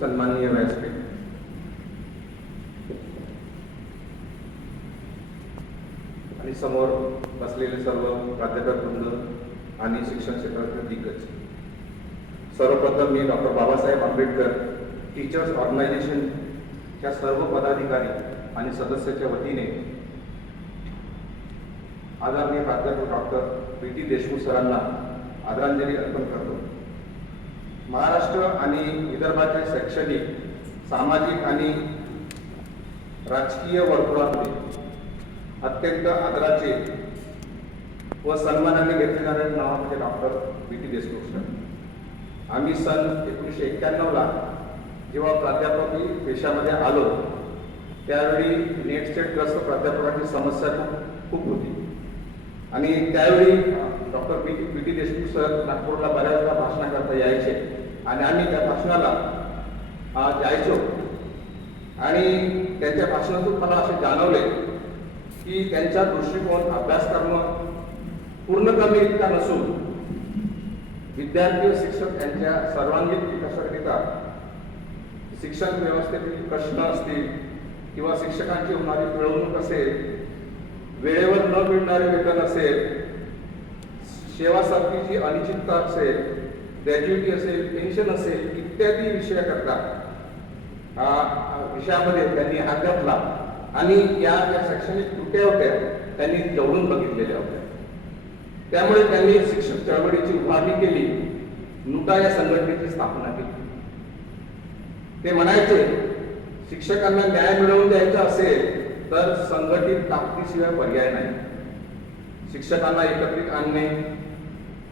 सन्माननीय व्यासपीठ, आणि समोर बसलेले सर्व प्राध्यापक वृंद आणि शिक्षण क्षेत्रातील दिग्गज, सर्वप्रथम मी doctor Babasaheb Ambedkar teachers organisation च्या सर्व पदाधिकारी आणि सदस्याच्या वतीने आदरणीय प्राध्यापक डॉक्टर पी.टी. देशमुख सरांना आदरांजली अर्पण करतो. महाराष्ट्र आणि विदर्भाच्या शैक्षणिक, सामाजिक आणि राजकीय वर्तुळामध्ये अत्यंत आदराचे व सन्मानाने घेतले जाणारे नाव म्हणजे डॉक्टर पी.टी. देशमुख सर. आम्ही सन 1991ला जेव्हा प्राध्यापकी पेशामध्ये आलो त्यावेळी नेट सेटग्रस्त प्राध्यापकांची समस्या खूप होती आणि त्यावेळी डॉक्टर पी.टी. देशमुख सर नागपूरला बऱ्याचदा भाषणाकरता यायचे आणि आम्ही त्या भाषणाला जायचो आणि त्यांच्या भाषणातून मला असे जाणवले की त्यांचा दृष्टिकोन अभ्यासक्रम पूर्ण करणे इतका नसून विद्यार्थी व शिक्षक यांच्या सर्वांगीण विकासाकरिता शिक्षण व्यवस्थेतील प्रश्न असतील किंवा शिक्षकांची होणारी पिळवणूक असेल, वेळेवर न मिळणारे वेतन असेल, सेवासारखीची अनिश्चितता असेल, ग्रॅज्युइटी असेल, पेन्शन असेल इत्यादी विषयाकरता विषयामध्ये त्यांनी हात घातला आणि या शैक्षणिक त्रुट्या होत्या त्यांनी जवळून बघितलेल्या होत्या. त्यामुळे त्यांनी शिक्षक चळवळीची उभारणी केली, नुटा या संघटनेची स्थापना केली. ते म्हणायचे शिक्षकांना न्याय मिळवून द्यायचा असेल तर संघटित ताकदीशिवाय पर्याय नाही. शिक्षकांना एकत्रित आणणे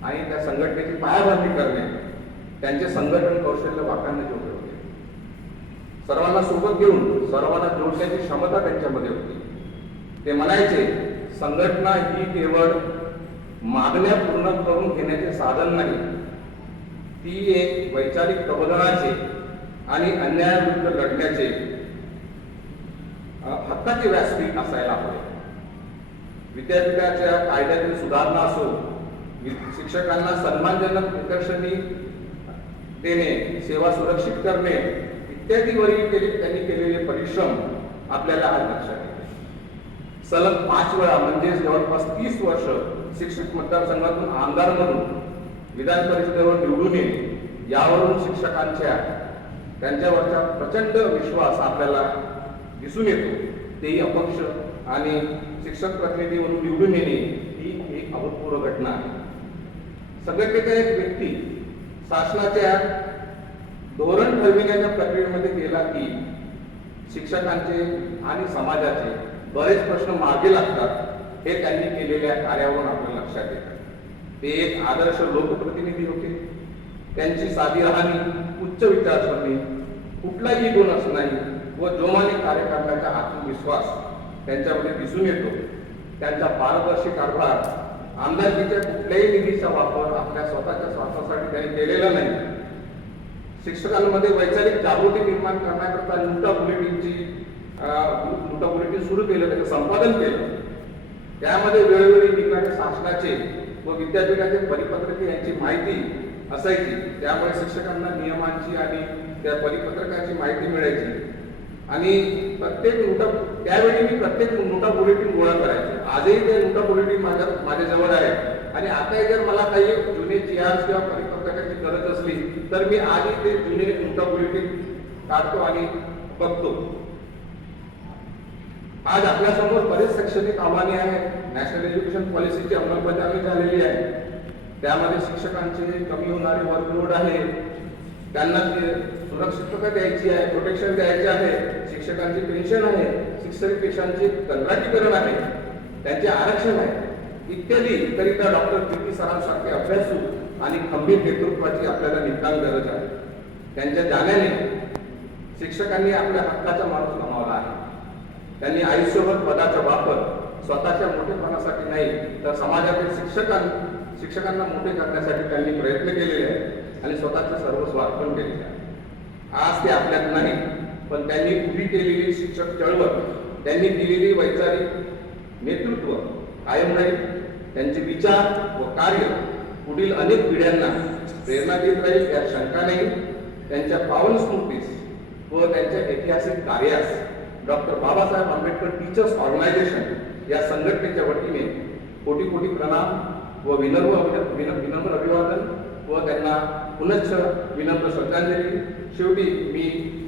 आणि त्या संघटनेची पायाभरणी करणे त्यांचे संघटन कौशल्य वाखाणणे जोडले होते. सर्वांना सोबत घेऊन सर्वांना जोडण्याची क्षमता त्यांच्यामध्ये होती. ते म्हणायचे संघटना ही केवळ मागण्या पूर्ण करून घेण्याचे साधन नाही, ती एक वैचारिक प्रबोधनाचे आणि अन्यायाविरुद्ध लढण्याचे हक्काचे व्यासपीठ असायला हवे. विद्यापीठाच्या कायद्यातील सुधारणा असो, शिक्षकांना सन्मानजनक निकषांनी देणे, सेवा सुरक्षित करणे इत्यादीवरील त्यांनी केलेले परिश्रम आपल्याला आज लक्षात येते. सलग 5 वेळा म्हणजे जवळपास 30 वर्ष शिक्षक मतदारसंघातून आमदार म्हणून विधान परिषदेवर निवडून येणे, यावरून शिक्षकांच्या त्यांच्यावरचा प्रचंड विश्वास आपल्याला दिसून येतो. तेही अपक्ष आणि शिक्षक प्रतिनिधी म्हणून निवडून येणे ही एक अभूतपूर्व घटना आहे. संघटनेचा एक व्यक्ती शासनाच्या धोरण ठरविण्याच्या प्रक्रियेमध्ये गेला की शिक्षकांचे आणि समाजाचे बरेच प्रश्न मागे लागतात हे त्यांनी केलेल्या कार्यावरून आपल्याला लक्षात येतं. ते एक आदर्श लोकप्रतिनिधी होते. त्यांची साधी राहणी, उच्च विचारसरणी, कुठलाही गुण असं नाही व जोमाने कार्य करण्याचा आत्मविश्वास त्यांच्यामध्ये दिसून येतो. त्यांचा पारदर्शी कारभार, आमदारकीच्या कुठल्याही निधीचा वापर आपल्या स्वतःच्या स्वार्थासाठी त्यांनी केलेला नाही. शिक्षकांमध्ये वैचारिक जागृती निर्माण करण्याकरता नुटा बुलेटिन सुरू केलं, त्याचं संपादन केलं. त्यामध्ये वेळोवेळी निघणारे शासनाचे व विद्यापीठाचे परिपत्रके यांची माहिती असायची. त्यामुळे शिक्षकांना नियमांची आणि त्या परिपत्रकाची माहिती मिळायची आणि त्यावेळी मी प्रत्येक नोटा बुलेटिन गोळा करायचे. आजही ते नोटा बुलेटिन माझ्याजवळ आहे आणि आता जर मला काही जुने GRs किंवा परिपत्रकाची गरज असली तर मी आजही ते जुने नोटा बुलेटिन काढतो आणि बघतो. आज आपल्यासमोर बरेच शैक्षणिक आव्हाने आहेत. नॅशनल एज्युकेशन पॉलिसीची अंमलबजावणी झालेली आहे. त्यामध्ये शिक्षकांचे कमी होणारे वर्कलोड आहे, त्यांना सुरक्षितता द्यायची आहे, प्रोटेक्शन द्यायचे आहे, शिक्षकांची पेन्शन आहे, शिक्षक पेशांचे कंत्राटीकरण आहे, त्यांचे आरक्षण आहे इत्यादी करिता डॉक्टर पी.टी. सरांसारखे अभ्यासू आणि खंबीर नेतृत्वाची आपल्याला नितांत गरज आहे. त्यांच्या जाण्याने शिक्षकांनी आपल्या हक्काचा माणूस गमावला आहे. त्यांनी आयुष्यभर पदाचा वापर स्वतःच्या मोठेपणासाठी नाही तर समाजातील शिक्षकांना मोठे करण्यासाठी त्यांनी प्रयत्न केलेले आहेत आणि स्वतःचं सर्वस्व अर्पण केलेले आहे. आज ते आपल्यात नाही, पण त्यांनी उभी केलेली शिक्षक चळवळ, त्यांनी दिलेली वैचारिक नेतृत्व कायम राहील. त्यांचे विचार व कार्य पुढील अनेक पिढ्यांना प्रेरणा देत राहील यात शंका नाही. त्यांच्या पावन स्मृतीस व त्यांच्या ऐतिहासिक कार्यास doctor Babasaheb Ambedkar teachers organisation या संघटनेच्या वतीने कोटी कोटी प्रणाम व विनम्र अभिवादन व त्यांना पुनश्च विनम्र श्रद्धांजली. शेवटी मी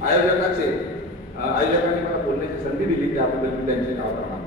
आयोजकांनी मला बोलण्याची संधी दिली त्याबद्दल मी त्यांचे आभार मानतो.